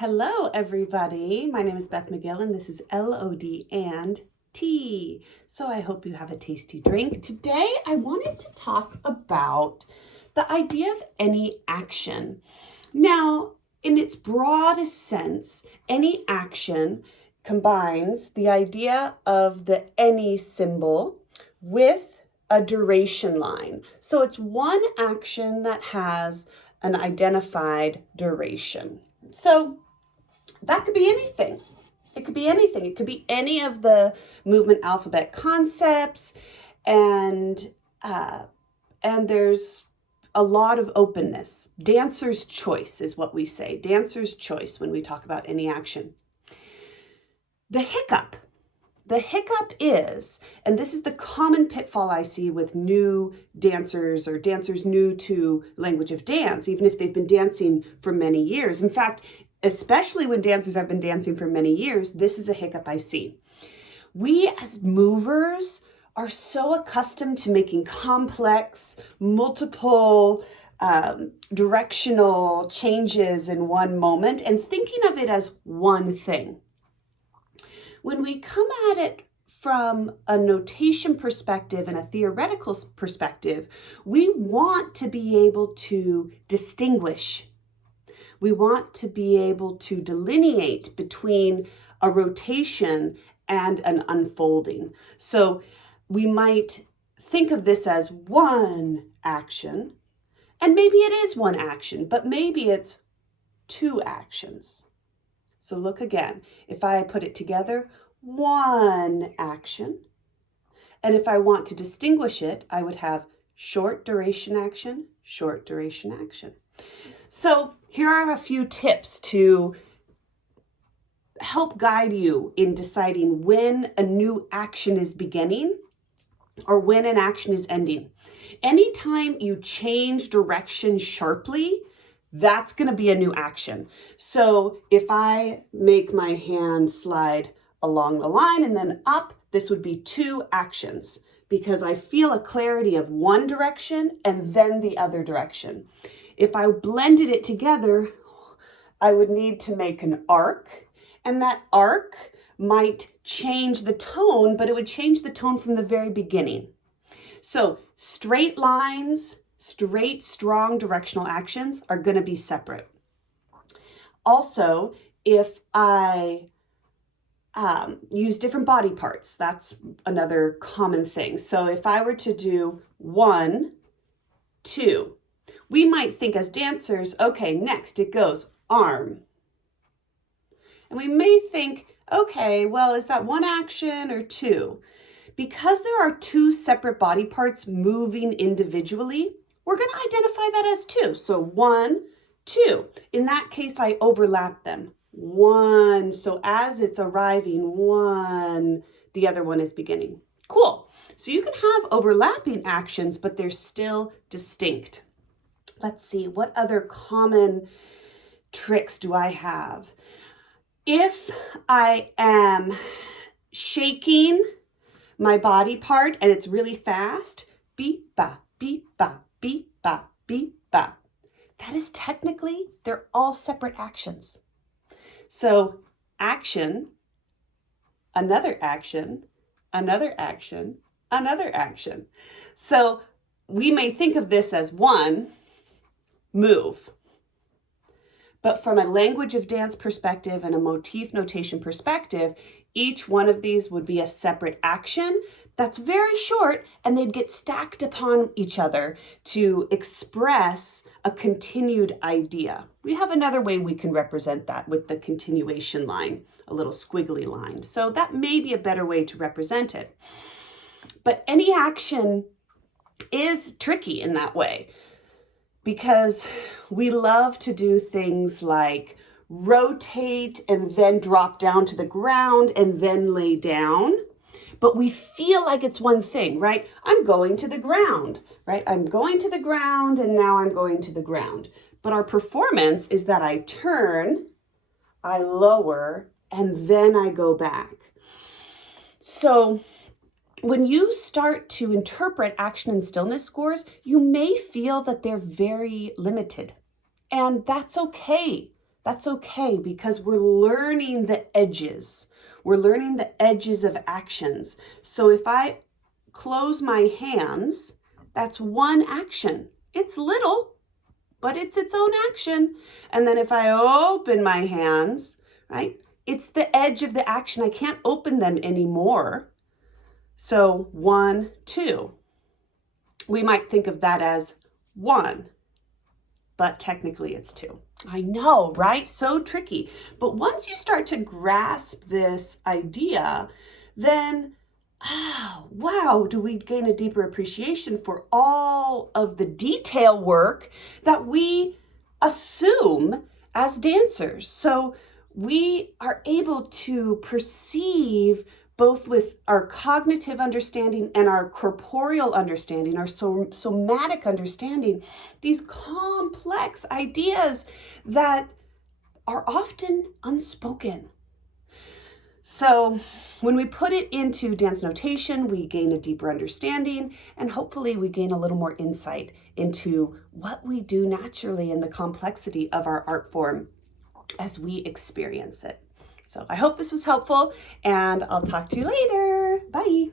Hello, everybody. My name is Beth Megill, and this is LOD and Tea. So I hope you have a tasty drink. Today, I wanted to talk about the idea of any action. Now, in its broadest sense, any action combines the idea of the any symbol with a duration line. So it's one action that has an identified duration. So that could be anything. It could be anything. It could be any of the movement alphabet concepts, and there's a lot of openness. Dancer's choice is what we say. Dancer's choice when we talk about any action. The hiccup. The hiccup is, and this is the common pitfall I see with new dancers or dancers new to language of dance, even if they've been dancing for many years. In fact, especially when dancers have been dancing for many years, this is a hiccup I see. We as movers are so accustomed to making complex, multiple directional changes in one moment and thinking of it as one thing. When we come at it from a notation perspective and a theoretical perspective, we want to be able to distinguish. We want to be able to delineate between a rotation and an unfolding. So we might think of this as one action, and maybe it is one action, but maybe it's two actions. So look again, if I put it together, one action, and if I want to distinguish it, I would have short duration action, short duration action. So here are a few tips to help guide you in deciding when a new action is beginning or when an action is ending. Anytime you change direction sharply, that's going to be a new action. So if I make my hand slide along the line and then up, this would be two actions because I feel a clarity of one direction and then the other direction. If I blended it together, I would need to make an arc, and that arc might change the tone, but it would change the tone from the very beginning. So straight lines, straight, strong directional actions are going to be separate. Also, if I use different body parts, that's another common thing. So if I were to do 1, 2, we might think as dancers, okay, next it goes arm. And we may think, okay, well, is that one action or two? Because there are two separate body parts moving individually, we're going to identify that as two. So 1, 2. In that case, I overlap them. 1. So as it's arriving, 1, the other one is beginning. Cool. So you can have overlapping actions, but they're still distinct. Let's see, what other common tricks do I have? If I am shaking my body part and it's really fast, beep, ba, beep, ba, beep, ba, beep, ba. That is technically, they're all separate actions. So action, another action, another action, another action. So we may think of this as one, move. But from a language of dance perspective and a motif notation perspective, each one of these would be a separate action that's very short, and they'd get stacked upon each other to express a continued idea. We have another way we can represent that with the continuation line, a little squiggly line. So that may be a better way to represent it. But any action is tricky in that way, because we love to do things like rotate and then drop down to the ground and then lay down. But we feel like it's one thing, right? I'm going to the ground, right? I'm going to the ground and now I'm going to the ground. But our performance is that I turn, I lower, and then I go back. So when you start to interpret action and stillness scores, you may feel that they're very limited. And that's okay. That's okay, because we're learning the edges. We're learning the edges of actions. So if I close my hands, that's one action. It's little, but it's its own action. And then if I open my hands, right, it's the edge of the action. I can't open them anymore. So 1, 2. We might think of that as 1, but technically it's 2. I know, right? So tricky. But once you start to grasp this idea, then, oh, wow, do we gain a deeper appreciation for all of the detail work that we assume as dancers. So we are able to perceive, both with our cognitive understanding and our corporeal understanding, our somatic understanding, these complex ideas that are often unspoken. So when we put it into dance notation, we gain a deeper understanding, and hopefully we gain a little more insight into what we do naturally in the complexity of our art form as we experience it. So I hope this was helpful, and I'll talk to you later. Bye.